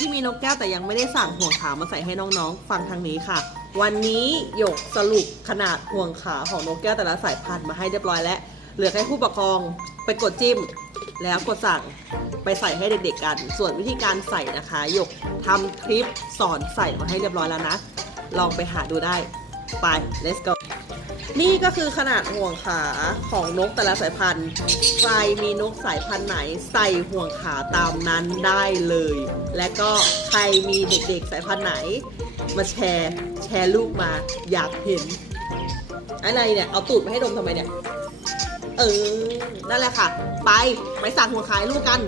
ที่มีนกแก้วแต่ยังไม่ได้สั่งห่วงขามาใส่ให้น้องๆฟังทางนี้ค่ะวันนี้หยกสรุปขนาดห่วงขาของนกแก้วแต่ละสายพันธุ์มาให้เรียบร้อยแล้วเหลือแค่ผู้ปกครองไปกดจิ้มแล้วกดสั่งไปใส่ให้เด็กๆกันส่วนวิธีการใส่นะคะหยกทำคลิปสอนใส่มาให้เรียบร้อยแล้วนะลองไปหาดูได้ไป let's go นี่ก็คือขนาดห่วงขาของนกแต่ละสายพันธุ์ใครมีนกสายพันธุ์ไหนใส่ห่วงขาตามนั้นได้เลยและก็ใครมีเด็กๆสายพันธุ์ไหนมาแชร์รูปมาอยากเห็นอะไรเนี่ยเอาตูดมาให้ดมทำไมเนี่ยนั่นแหละค่ะไปสั่งห่วงขาให้ลูกกัน